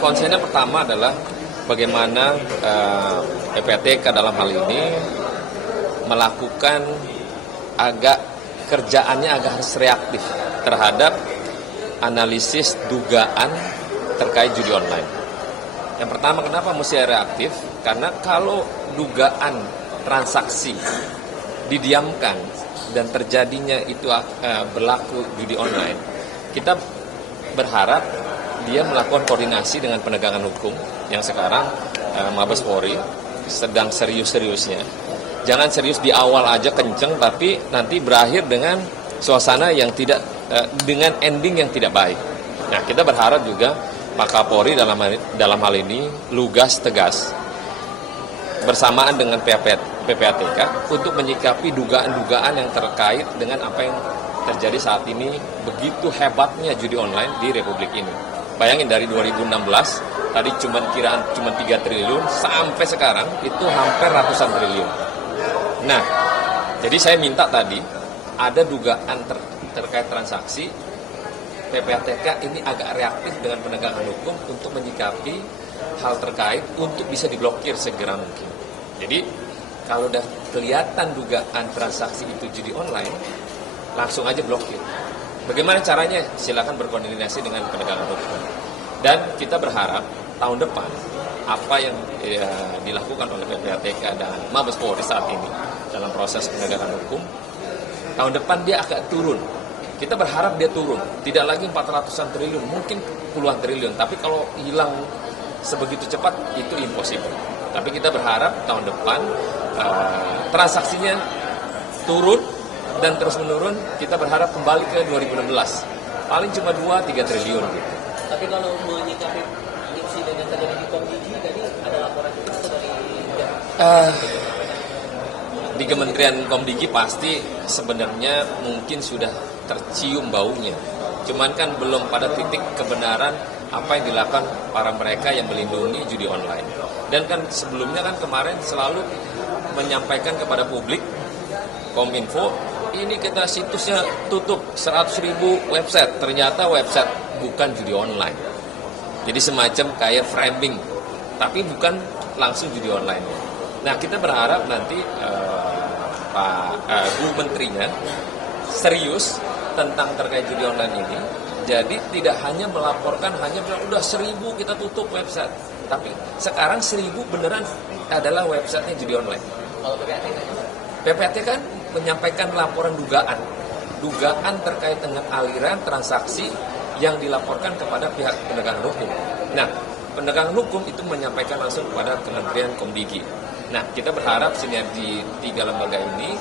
konsennya pertama adalah bagaimana PPATK dalam hal ini melakukan kerjaannya agak harus reaktif terhadap analisis dugaan terkait judi online. Yang pertama, kenapa mesti reaktif? Karena kalau dugaan transaksi didiamkan dan terjadinya itu berlaku judi online, kita berharap dia melakukan koordinasi dengan penegakan hukum yang sekarang Mabes Polri sedang serius-seriusnya. Jangan serius di awal aja kenceng, tapi nanti berakhir dengan suasana yang tidak, dengan ending yang tidak baik. Nah, kita berharap juga Pak Kapolri dalam hal ini lugas, tegas, bersamaan dengan PPATK untuk menyikapi dugaan-dugaan yang terkait dengan apa yang terjadi saat ini, begitu hebatnya judi online di Republik ini. Bayangin dari 2016, tadi cuma 3 triliun, sampai sekarang itu hampir ratusan triliun. Nah, jadi saya minta tadi, ada dugaan terkait transaksi, PPATK ini agak reaktif dengan penegakan hukum untuk menyikapi hal terkait untuk bisa diblokir segera mungkin. Jadi kalau udah kelihatan dugaan transaksi itu judi online, langsung aja blokir. Bagaimana caranya? Silakan berkoordinasi dengan penegakan hukum. Dan kita berharap tahun depan apa yang dilakukan oleh PPATK dan Mabes Polri saat ini dalam proses penegakan hukum, tahun depan dia akan turun. Kita berharap dia turun, tidak lagi 400-an triliun, mungkin puluhan triliun. Tapi kalau hilang sebegitu cepat, itu impossible. Tapi kita berharap tahun depan transaksinya turun dan terus menurun. Kita berharap kembali ke 2016, paling cuma 2-3 triliun. Gitu. Tapi kalau menyikapi insiden yang terjadi di Komdigi, tadi ada laporan juga dari di Kementerian Komdigi pasti sebenarnya mungkin sudah tercium baunya. Cuman kan belum pada titik kebenaran apa yang dilakukan para mereka yang melindungi judi online. Dan kan sebelumnya kan kemarin selalu menyampaikan kepada publik, Kominfo, ini kita situsnya tutup 100.000 website. Ternyata website bukan judi online. Jadi semacam kayak framing, tapi bukan langsung judi online. Nah, kita berharap nanti Bu Menterinya serius tentang terkait judi online ini. Jadi tidak hanya melaporkan, hanya bilang udah 1.000 kita tutup website. Tapi sekarang 1.000 beneran adalah websitenya judi online. Kalau PPATK kan menyampaikan laporan dugaan terkait dengan aliran transaksi yang dilaporkan kepada pihak penegakan hukum. Nah, penegakan hukum itu menyampaikan langsung kepada Kementerian Komdigi. Nah, kita berharap sinergi 3 lembaga ini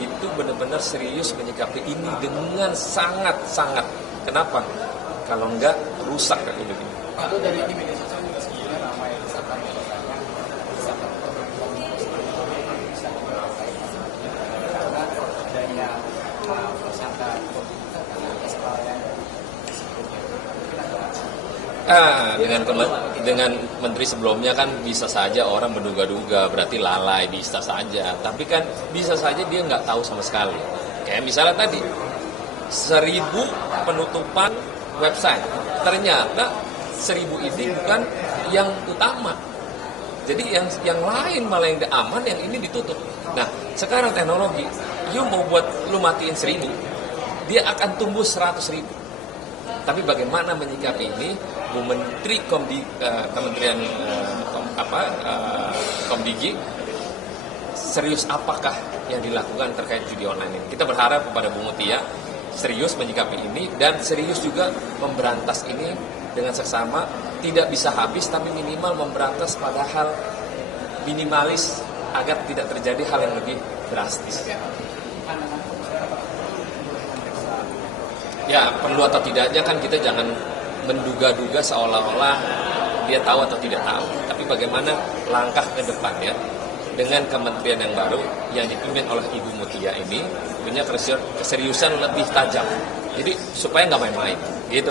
itu benar-benar serius menyikapi ini dengan sangat-sangat. Kenapa? Kalau enggak, rusak Republik ini. Lalu dari di media sosial juga sebenarnya ramai misalkan adanya tersangka dengan menteri sebelumnya kan bisa saja orang menduga-duga, berarti lalai, bisa saja. Tapi kan bisa saja dia nggak tahu sama sekali. Kayak misalnya tadi, 1.000 penutupan website. Ternyata 1.000 ini bukan yang utama. Jadi yang lain malah yang aman, yang ini ditutup. Nah, sekarang teknologi, you mau buat lu matiin 1.000, dia akan tumbuh 100.000. Tapi bagaimana menyikapi ini? Bu Menteri Kementerian Komdigi serius apakah yang dilakukan terkait judi online ini? Kita berharap kepada Bu Mutia serius menyikapi ini dan serius juga memberantas ini dengan seksama. Tidak bisa habis, tapi minimal memberantas pada hal minimalis agar tidak terjadi hal yang lebih drastis. Ya, perlu atau tidaknya kan kita jangan menduga-duga seolah-olah dia tahu atau tidak tahu. Tapi bagaimana langkah ke depannya dengan kementerian yang baru yang dipimpin oleh Ibu Mutia ini punya keseriusan lebih tajam. Jadi supaya nggak main-main, gitu.